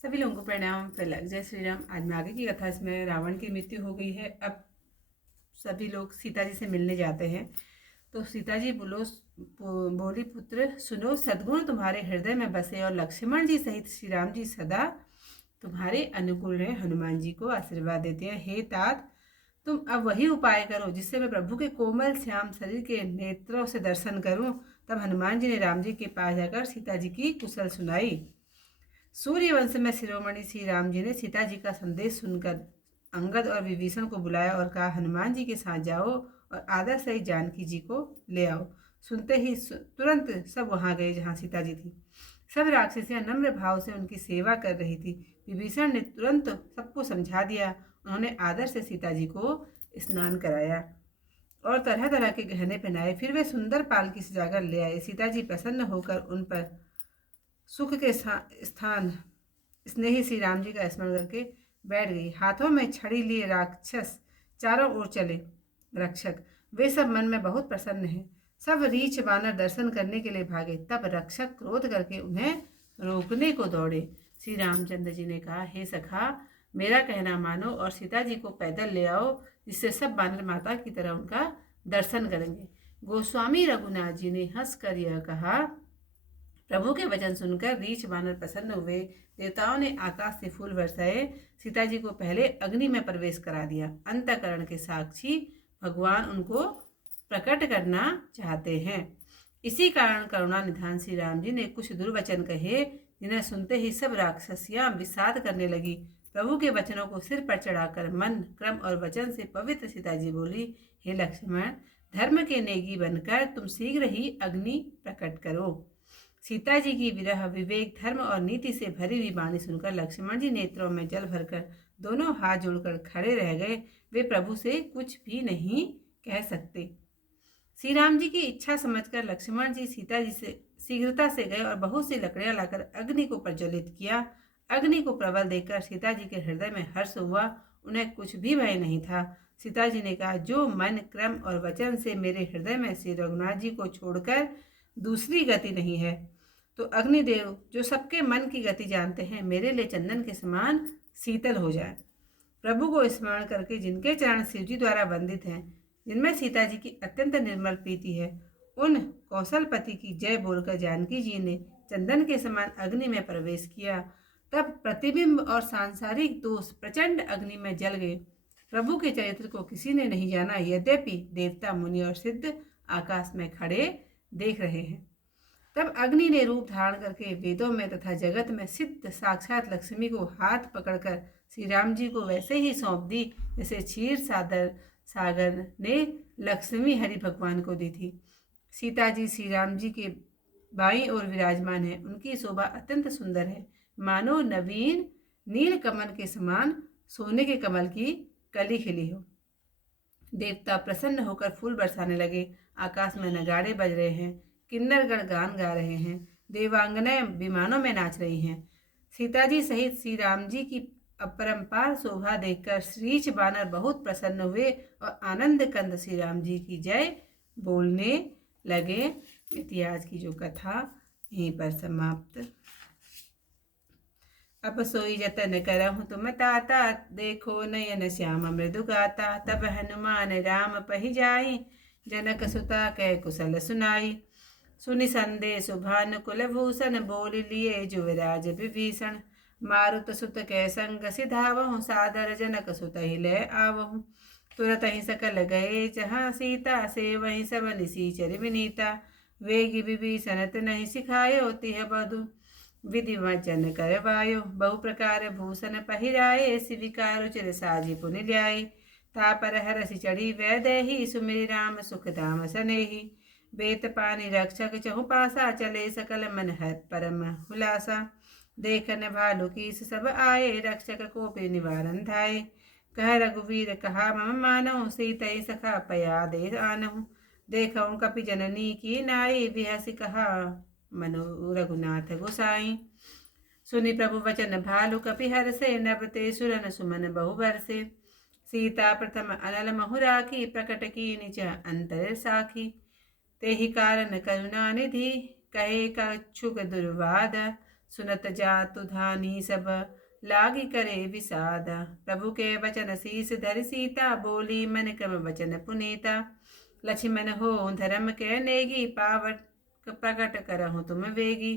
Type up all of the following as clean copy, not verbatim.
सभी लोगों को प्रणाम। तिलक। जय श्री राम। आज मैं आगे की कथा, इसमें रावण की मृत्यु हो गई है। अब सभी लोग सीता जी से मिलने जाते हैं। तो सीता जी बोली, पुत्र सुनो, सद्गुण तुम्हारे हृदय में बसे और लक्ष्मण जी सहित श्री राम जी सदा तुम्हारे अनुकूल रहे। हनुमान जी को आशीर्वाद देते हैं। हे तात, तुम अब वही उपाय करो जिससे मैं प्रभु के कोमल श्याम शरीर के नेत्रों से दर्शन करूं। तब हनुमान जी ने राम जी के पास जाकर सीता जी की कुशल सुनाई। सूर्यवंश में शिरोमणि श्री राम जी ने सीता जी का संदेश सुनकर अंगद और विभीषण को बुलाया और कहा, हनुमान जी के साथ जाओ और आदर सहित जानकी जी को ले आओ। सुनते ही तुरंत सब वहां गए जहां सीता जी थी। सब राक्षसियां नम्र भाव से उनकी सेवा कर रही थी। विभीषण ने तुरंत सबको समझा दिया। उन्होंने आदर से सीता जी को स्नान कराया और तरह तरह के गहने पहनाए। फिर वे सुंदर पालकी सजाकर ले आए। सीता जी प्रसन्न होकर उन पर सुख के स्थान स्नेही श्री राम जी का स्मरण करके बैठ गई। हाथों में छड़ी लिए राक्षस चारों ओर चले। रक्षक वे सब मन में बहुत प्रसन्न हैं। सब रीछ बानर दर्शन करने के लिए भागे। तब रक्षक क्रोध करके उन्हें रोकने को दौड़े। श्री रामचंद्र जी ने कहा, हे सखा, मेरा कहना मानो और सीता जी को पैदल ले आओ, जिससे सब बानर माता की तरह उनका दर्शन करेंगे। गोस्वामी रघुनाथ जी ने हंसकर यह कहा। प्रभु के वचन सुनकर रीछ बानर प्रसन्न हुए। देवताओं ने आकाश से फूल बरसाए। सीता जी को पहले अग्नि में प्रवेश करा दिया। अंतःकरण के साक्षी भगवान उनको प्रकट करना चाहते हैं। इसी कारण करुणा निधान श्री राम जी ने कुछ दुर्वचन कहे, जिन्हें सुनते ही सब राक्षसियां विषाद करने लगी। प्रभु के वचनों को सिर पर चढ़ाकर मन, क्रम और वचन से पवित्र सीता जी बोली, हे लक्ष्मण, धर्म के नेगी बनकर तुम शीघ्र ही अग्नि प्रकट करो। सीता जी की विरह, विवेक, धर्म और नीति से भरी हुई वाणी सुनकर लक्ष्मण जी नेत्रों में जल भरकर दोनों हाथ जोड़कर खड़े रह गए। वे प्रभु से कुछ भी नहीं कह सकते। श्री राम जी की इच्छा समझकर लक्ष्मण जी सीता जी से शीघ्रता से गए और बहुत सी लकड़ियां लाकर अग्नि को प्रज्वलित किया। अग्नि को प्रबल देखकर सीता जी के हृदय में हर्ष हुआ। उन्हें कुछ भी भय नहीं था। सीता जी ने कहा, जो मन, क्रम और वचन से मेरे हृदय में श्री रघुनाथ जी को छोड़कर दूसरी गति नहीं है, तो अग्निदेव जो सबके मन की गति जानते हैं, मेरे लिए चंदन के समान शीतल हो जाए। प्रभु को स्मरण करके जिनके चरण शिवजी द्वारा वंदित हैं, जिनमें सीता जी की अत्यंत निर्मल प्रीति है, उन कौशलपति की जय बोलकर जानकी जी ने चंदन के समान अग्नि में प्रवेश किया। तब प्रतिबिंब और सांसारिक दोष प्रचंड अग्नि में जल गए। प्रभु के चरित्र को किसी ने नहीं जाना, यद्यपि देवता, मुनि और सिद्ध आकाश में खड़े देख रहे हैं। तब अग्नि ने रूप धारण करके वेदों में तथा जगत में सिद्ध साक्षात लक्ष्मी को हाथ पकड़कर श्री राम जी को वैसे ही सौंप दी जैसे क्षीर सागर ने लक्ष्मी हरि भगवान को दी थी। सीता जी श्री राम जी के बाईं ओर विराजमान है। उनकी शोभा अत्यंत सुंदर है, मानो नवीन नील कमल के समान सोने के कमल की कली खिली हो। देवता प्रसन्न होकर फूल बरसाने लगे। आकाश में नगाड़े बज रहे हैं, किन्नरगण गान गा रहे हैं, देवांगनाएं विमानों में नाच रही हैं। सीता जी सहित श्री राम जी की अपरंपार शोभा देखकर श्रीच बानर बहुत प्रसन्न हुए और आनंद कंद श्री राम जी की जय बोलने लगे। इतिहास की जो कथा यहीं पर समाप्त। अब सोई जतन करहु तुम ताता, देखो नयन श्याम मृदु गाता। तब हनुमान राम पहि जाई, जनक सुता कै कुशल सुनाई। सुनि संदेश भानुकुल भूषण, बोल लिए जुवराज विभीषण। मारुत सुत कै संग सिधावहु, सादर जनक सुत ही ले आवहु। तुरत ही सकल गए जहाँ सीता, से वहीं सब निसीचर विनीता। वेगी विभीषण तिनहि सिखायो, तिह बधु विधि वचन करवायो। बहु प्रकार भूषण पहिराए, सिविकार चिर साजी पुनि ल्याए। तापर हरसि चढ़ी वैदेही, सुमिरि राम सुख धाम सनेही। बेत पानी रक्षक चहु पासा, चले सकल मन हर परम हुलासा। देखन भालु कीस सब आए, रक्षक को पे निवारण धाये। कह रघुवीर कहा मम मानहु, सीतै सखा पया दे आनहु। देखऊं कपि जननी की नाई, बिहसि कहा मनु रघुनाथ गोसाई। सुनि प्रभु वचन भालु कपि हरसे, नभ ते सुरन सुमन बहु बरसे। सीता प्रथम अनल महु राखी, प्रकट की निज अंतर साखी। तेहि कारण करुणा निधि, कहे कछुक दुर्वाद। सुनत जातु धानी सब लागी करे विषादा। प्रभु के वचन शीस धरि सीता, बोली मन क्रम वचन पुनीता। लक्ष्मण हो धर्म के नेगी, पावट प्रकट करहु तुम वेगी।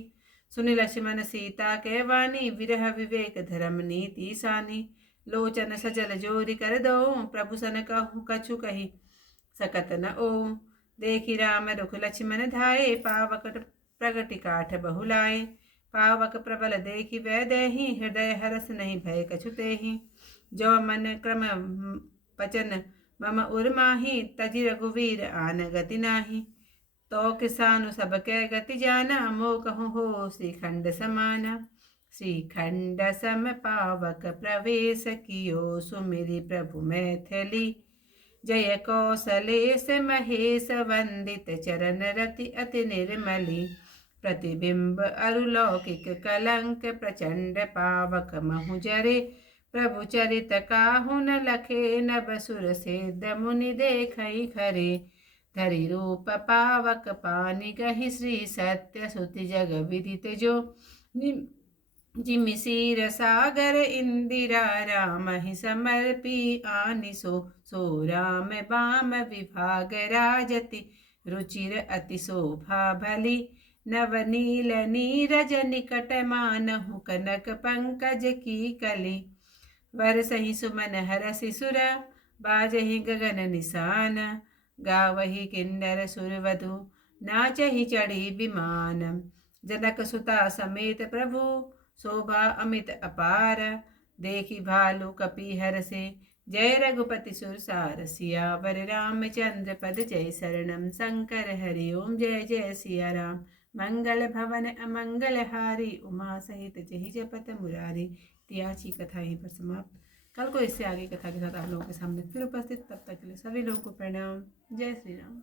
सुनि लक्ष्मण सीता के वाणी, विरह विवेक धर्म नीति सानी। लोचन सजल जोरी कर दो, प्रभु सन कहु कछु कही सकत न ओ। देखी राम रुख लक्ष्मण धाये, पावक प्रगति काठ बहुलाए। पावक प्रबल देखी वै देहि, हृदय हरस नहीं भय कछु तेहि। जो मन क्रम वचन मम उर्माहि, तजि रघुवीर आन गति नाही। तो किसानु सबके गति जाना, मो कहूँ हो श्रीखंड समाना। श्रीखंड सम पावक प्रवेश कियो, सुमिरि प्रभु मैथिली। जय कौशलेश महेश वंदित, चरण रति अति निर्मली। प्रतिबिंब अरुलौकिक कलंक, प्रचंड पावक महु जरे। प्रभु चरित काहु न लखे, नभ सुर सिद्ध मुनि देखई खरे। धरि रूप पावक पानि गहि, श्री सत्य सुति जग विदित जो। जिमि सिर सागर इंदिरा, राम ही समर्पी आनिसो। सो राम बाम विभाग राजति, रुचिर अति शोभा भली। नवनील नीरज निकट मानहु, कनक पंकज की कली। वरसहि सुमन हरसि सुर, बाजहि गगन निशान। गावहि किन्नर सुरवधु, नाचहि चढ़ी विमान। जनक सुता समेत प्रभु, शोभा अमित अपार। देखी भालु कपि हरषे, जय रघुपति सुरसार। सियावर रामचंद्र पद, जय शरणम शंकर हरि ओम। जय जय सिया राम। मंगल भवन अमंगल हारी, उमा सहित जहि जपत मुरारी। आज की कथा यहीं पर समाप्त। कल को इससे आगे कथा के साथ आप लोगों के सामने फिर उपस्थित। तब तक के लिए सभी लोगों को प्रणाम। जय श्री राम।